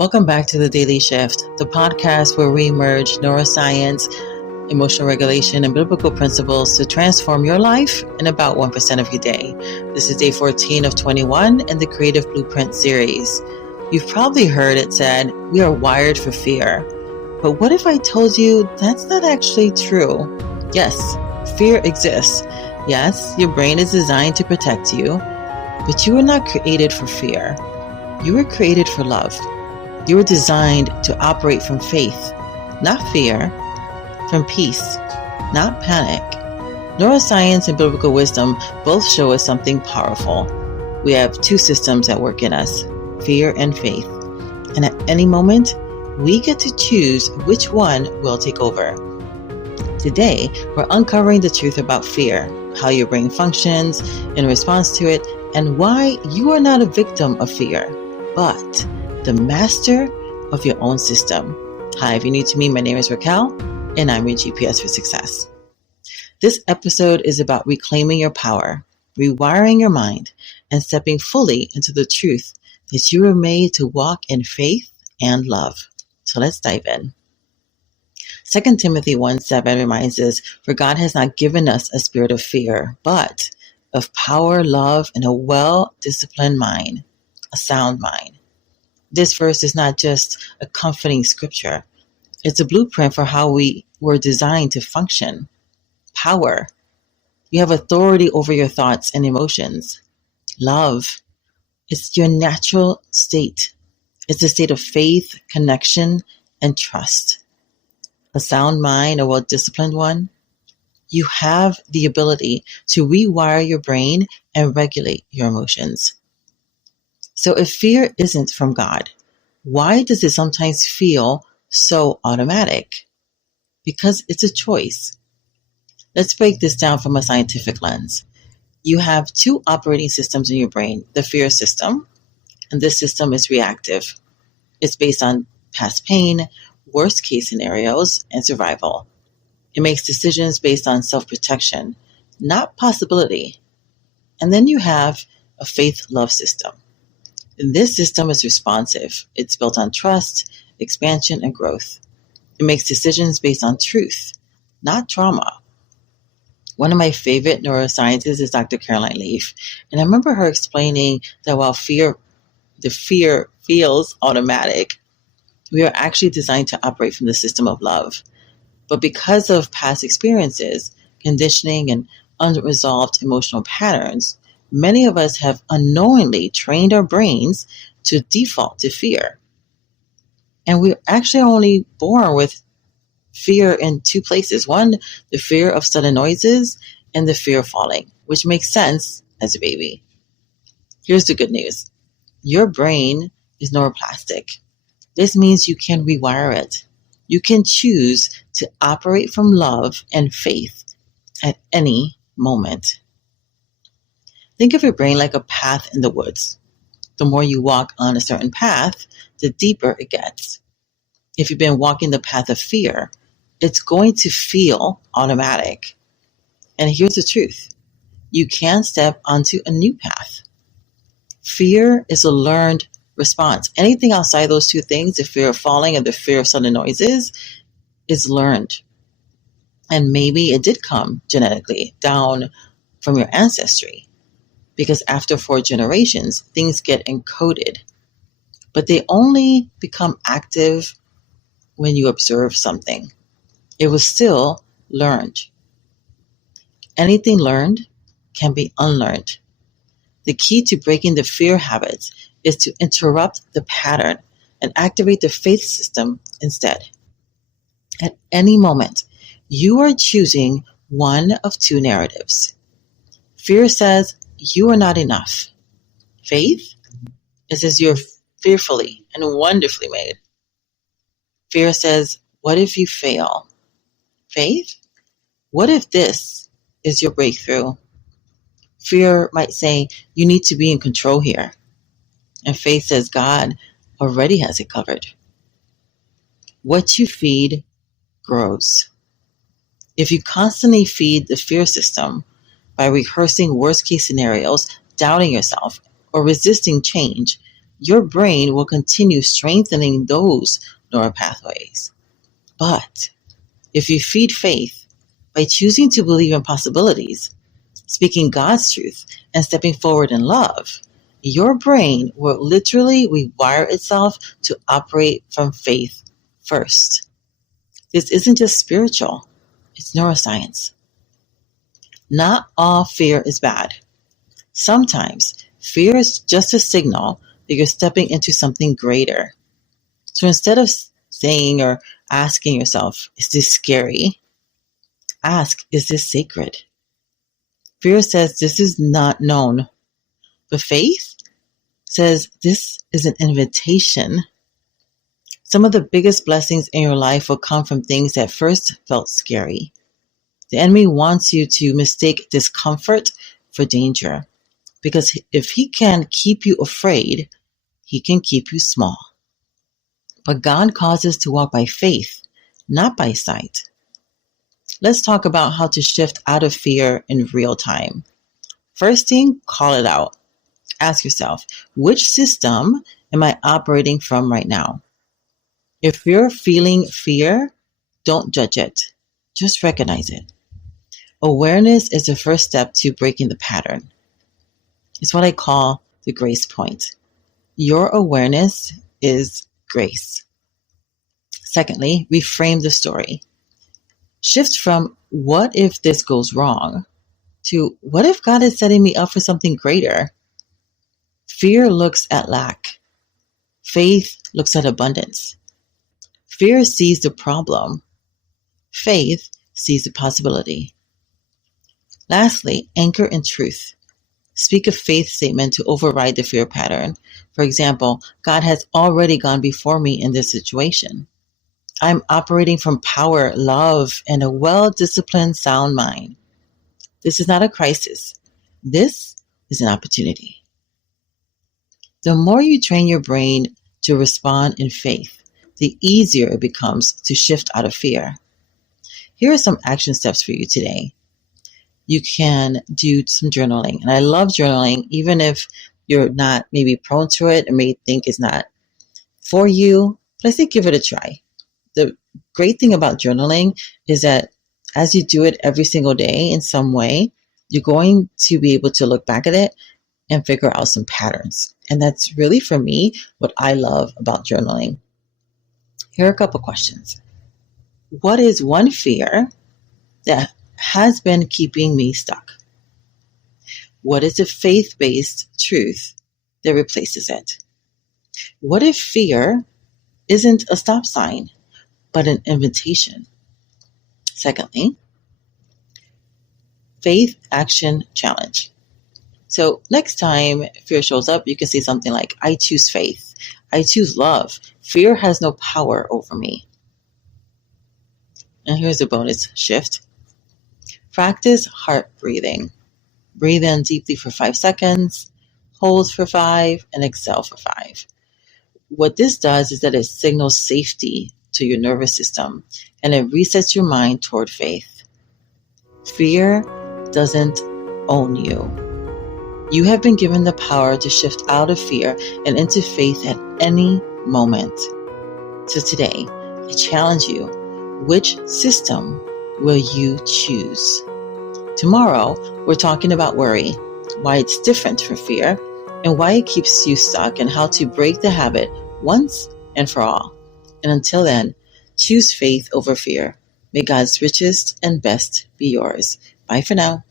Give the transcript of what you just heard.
Welcome back to The Daily Shift, the podcast where we merge neuroscience, emotional regulation, and biblical principles to transform your life in about 1% of your day. This is day 14 of 21 in the Creative Blueprint series. You've probably heard it said, we are wired for fear. But what if I told you that's not actually true? Yes, fear exists. Yes, your brain is designed to protect you, but you were not created for fear. You were created for love. You were designed to operate from faith, not fear, from peace, not panic. Neuroscience and biblical wisdom both show us something powerful. We have two systems at work in us, fear and faith. And at any moment, we get to choose which one will take over. Today, we're uncovering the truth about fear, how your brain functions in response to it, and why you are not a victim of fear, but the master of your own system. Hi, if you're new to me, my name is Raquel, and I'm your GPS for success. This episode is about reclaiming your power, rewiring your mind, and stepping fully into the truth that you were made to walk in faith and love. So let's dive in. 2 Timothy 1:7 reminds us, for God has not given us a spirit of fear, but of power, love, and a well-disciplined mind, a sound mind. This verse is not just a comforting scripture. It's a blueprint for how we were designed to function. Power. You have authority over your thoughts and emotions. Love. It's your natural state. It's a state of faith, connection, and trust. A sound mind, a well-disciplined one. You have the ability to rewire your brain and regulate your emotions. So if fear isn't from God, why does it sometimes feel so automatic? Because it's a choice. Let's break this down from a scientific lens. You have two operating systems in your brain, the fear system, and this system is reactive. It's based on past pain, worst case scenarios, and survival. It makes decisions based on self-protection, not possibility. And then you have a faith-love system. This system is responsive. It's built on trust, expansion, and growth. It makes decisions based on truth, not trauma. One of my favorite neuroscientists is Dr. Caroline Leaf. And I remember her explaining that while the fear feels automatic, we are actually designed to operate from the system of love. But because of past experiences, conditioning, and unresolved emotional patterns, many of us have unknowingly trained our brains to default to fear. And we're actually only born with fear in two places. One, the fear of sudden noises, and the fear of falling, which makes sense as a baby. Here's the good news. Your brain is neuroplastic. This means you can rewire it. You can choose to operate from love and faith at any moment. Think of your brain like a path in the woods. The more you walk on a certain path, the deeper it gets. If you've been walking the path of fear, it's going to feel automatic. And here's the truth. You can step onto a new path. Fear is a learned response. Anything outside those two things, the fear of falling and the fear of sudden noises, is learned. And maybe it did come genetically down from your ancestry. Because after 4 generations, things get encoded. But they only become active when you observe something. It was still learned. Anything learned can be unlearned. The key to breaking the fear habits is to interrupt the pattern and activate the faith system instead. At any moment, you are choosing one of two narratives. Fear says, you are not enough. Faith, it says you're fearfully and wonderfully made. Fear says, what if you fail? Faith, what if this is your breakthrough? Fear might say, you need to be in control here. And faith says, God already has it covered. What you feed grows. If you constantly feed the fear system by rehearsing worst case scenarios, doubting yourself, or resisting change, your brain will continue strengthening those neural pathways. But if you feed faith by choosing to believe in possibilities, speaking God's truth, and stepping forward in love, your brain will literally rewire itself to operate from faith first. This isn't just spiritual, it's neuroscience. Not all fear is bad. Sometimes fear is just a signal that you're stepping into something greater. So instead of saying or asking yourself, is this scary? Ask, is this sacred? Fear says this is not known. But faith says this is an invitation. Some of the biggest blessings in your life will come from things that first felt scary. The enemy wants you to mistake discomfort for danger, because if he can keep you afraid, he can keep you small. But God calls us to walk by faith, not by sight. Let's talk about how to shift out of fear in real time. First thing, call it out. Ask yourself, which system am I operating from right now? If you're feeling fear, don't judge it. Just recognize it. Awareness is the first step to breaking the pattern. It's what I call the grace point. Your awareness is grace. Secondly, reframe the story. Shift from what if this goes wrong to what if God is setting me up for something greater? Fear looks at lack. Faith looks at abundance. Fear sees the problem. Faith sees the possibility. Lastly, anchor in truth. Speak a faith statement to override the fear pattern. For example, God has already gone before me in this situation. I'm operating from power, love, and a well-disciplined, sound mind. This is not a crisis. This is an opportunity. The more you train your brain to respond in faith, the easier it becomes to shift out of fear. Here are some action steps for you today. You can do some journaling. And I love journaling, even if you're not maybe prone to it or may think it's not for you, but I say give it a try. The great thing about journaling is that as you do it every single day in some way, you're going to be able to look back at it and figure out some patterns. And that's really, for me, what I love about journaling. Here are a couple questions. What is one fear that has been keeping me stuck? What is a faith-based truth that replaces it? What if fear isn't a stop sign, but an invitation? Secondly, faith action challenge. So next time fear shows up, you can say something like, I choose faith. I choose love. Fear has no power over me. And here's a bonus shift. Practice heart breathing. Breathe in deeply for 5 seconds, hold for 5, and exhale for 5. What this does is that it signals safety to your nervous system, and it resets your mind toward faith. Fear doesn't own you. You have been given the power to shift out of fear and into faith at any moment. So today, I challenge you, which system will you choose? Tomorrow, we're talking about worry, why it's different from fear, and why it keeps you stuck, and how to break the habit once and for all. And until then, choose faith over fear. May God's richest and best be yours. Bye for now.